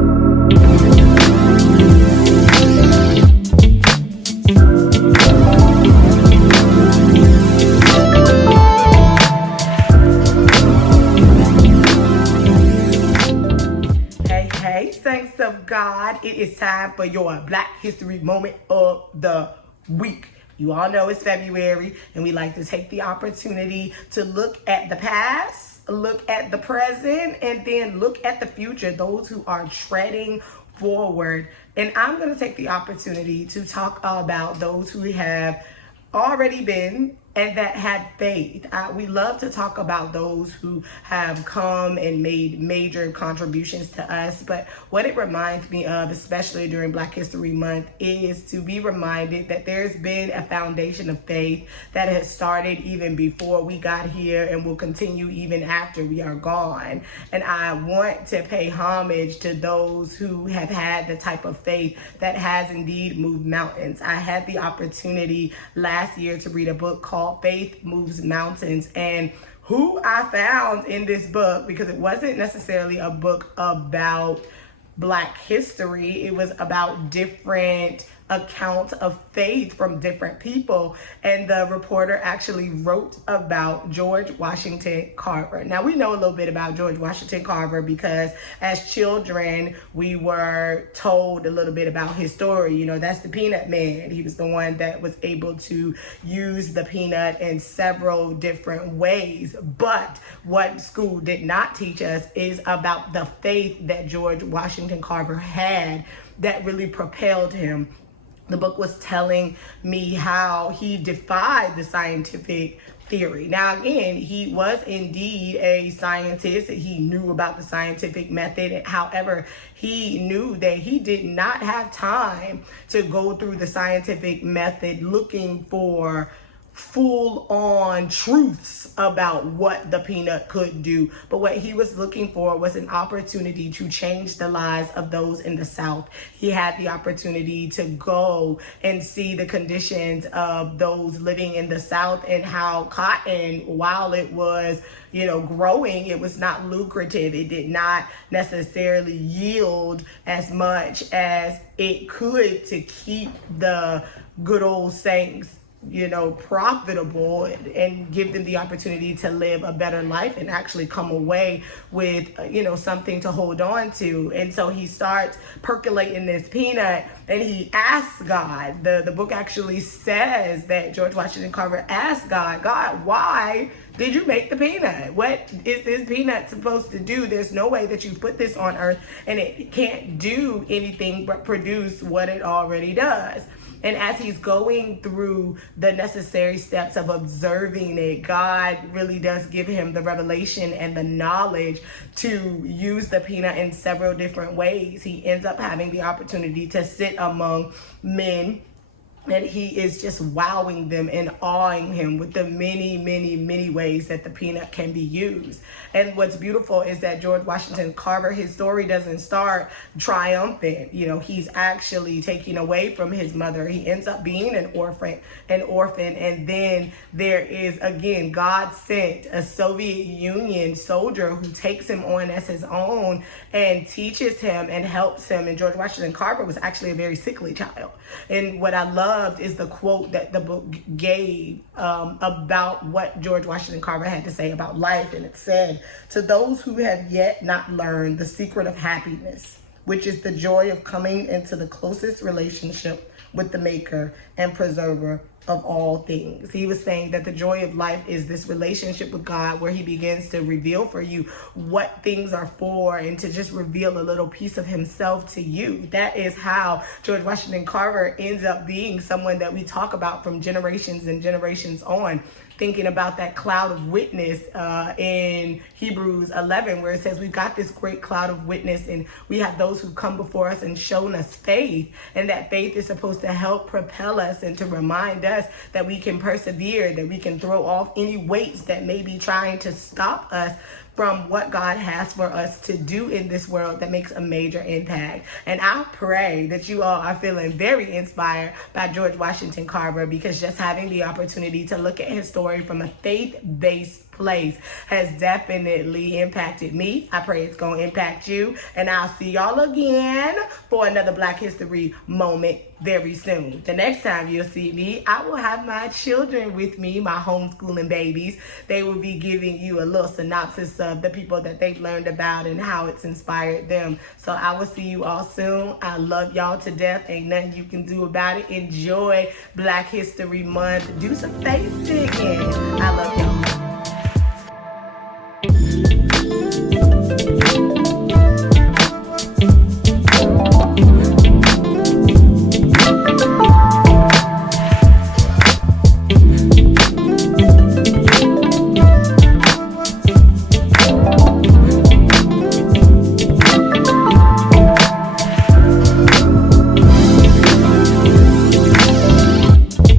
Hey, saints of God, it is time for your Black History Moment of the Week. You all know it's February, and we like to take the opportunity to look at the past, look at the present, and then look at the future, those who are treading forward. And I'm going to take the opportunity to talk about those who have already been and that had faith. We love to talk about those who have come and made major contributions to us, but what it reminds me of, especially during Black History Month, is to be reminded that there's been a foundation of faith that has started even before we got here and will continue even after we are gone. And I want to pay homage to those who have had the type of faith that has indeed moved mountains. I had the opportunity last year to read a book called Faith Moves Mountains, and who I found in this book, because it wasn't necessarily a book about Black history, it was about different accounts of faith from different people, and the reporter actually wrote about George Washington Carver. Now, we know a little bit about George Washington Carver because as children we were told a little bit about his story. You know, that's the peanut man. He was the one that was able to use the peanut in several different ways, but what school did not teach us is about the faith that George Washington Carver had that really propelled him. The book was telling me how he defied the scientific theory. Now, again, he was indeed a scientist. He knew about the scientific method. However, he knew that he did not have time to go through the scientific method looking for full-on truths about what the peanut could do. But what he was looking for was an opportunity to change the lives of those in the South. He had the opportunity to go and see the conditions of those living in the South and how cotton, while it was, you know, growing, it was not lucrative. It did not necessarily yield as much as it could to keep the good old saints, you know, profitable and give them the opportunity to live a better life and actually come away with, you know, something to hold on to. And so he starts percolating this peanut and he asks God. The book actually says that George Washington Carver asked God, why did you make the peanut? What is this peanut supposed to do? There's no way that you put this on earth and it can't do anything but produce what it already does. And as he's going through the necessary steps of observing it, God really does give him the revelation and the knowledge to use the peanut in several different ways. He ends up having the opportunity to sit among men, and he is just wowing them and awing him with the many ways that the peanut can be used. And what's beautiful is that George Washington Carver, his story doesn't start triumphant. You know, he's actually taken away from his mother. He ends up being an orphan. And then there is, again, God sent a Soviet Union soldier who takes him on as his own and teaches him and helps him. And George Washington Carver was actually a very sickly child. And what I loved is the quote that the book gave about what George Washington Carver had to say about life. And it said, "To those who have yet not learned the secret of happiness, which is the joy of coming into the closest relationship with the maker and preserver of all things." He was saying that the joy of life is this relationship with God where he begins to reveal for you what things are for and to just reveal a little piece of himself to you. That is how George Washington Carver ends up being someone that we talk about from generations and generations on. Thinking about that cloud of witness in Hebrews 11, where it says we've got this great cloud of witness and we have those who come before us and shown us faith, and that faith is supposed to help propel us and to remind us that we can persevere, that we can throw off any weights that may be trying to stop us. from what God has for us to do in this world that makes a major impact. And I pray that you all are feeling very inspired by George Washington Carver, because just having the opportunity to look at his story from a faith-based place has definitely impacted me. I pray it's going to impact you. And I'll see y'all again for another Black History moment very soon. The next time you'll see me, I will have my children with me, my homeschooling babies. They will be giving you a little synopsis of the people that they've learned about and how it's inspired them. So I will see you all soon. I love y'all to death. Ain't nothing you can do about it. Enjoy Black History Month. Do some face digging. I love y'all.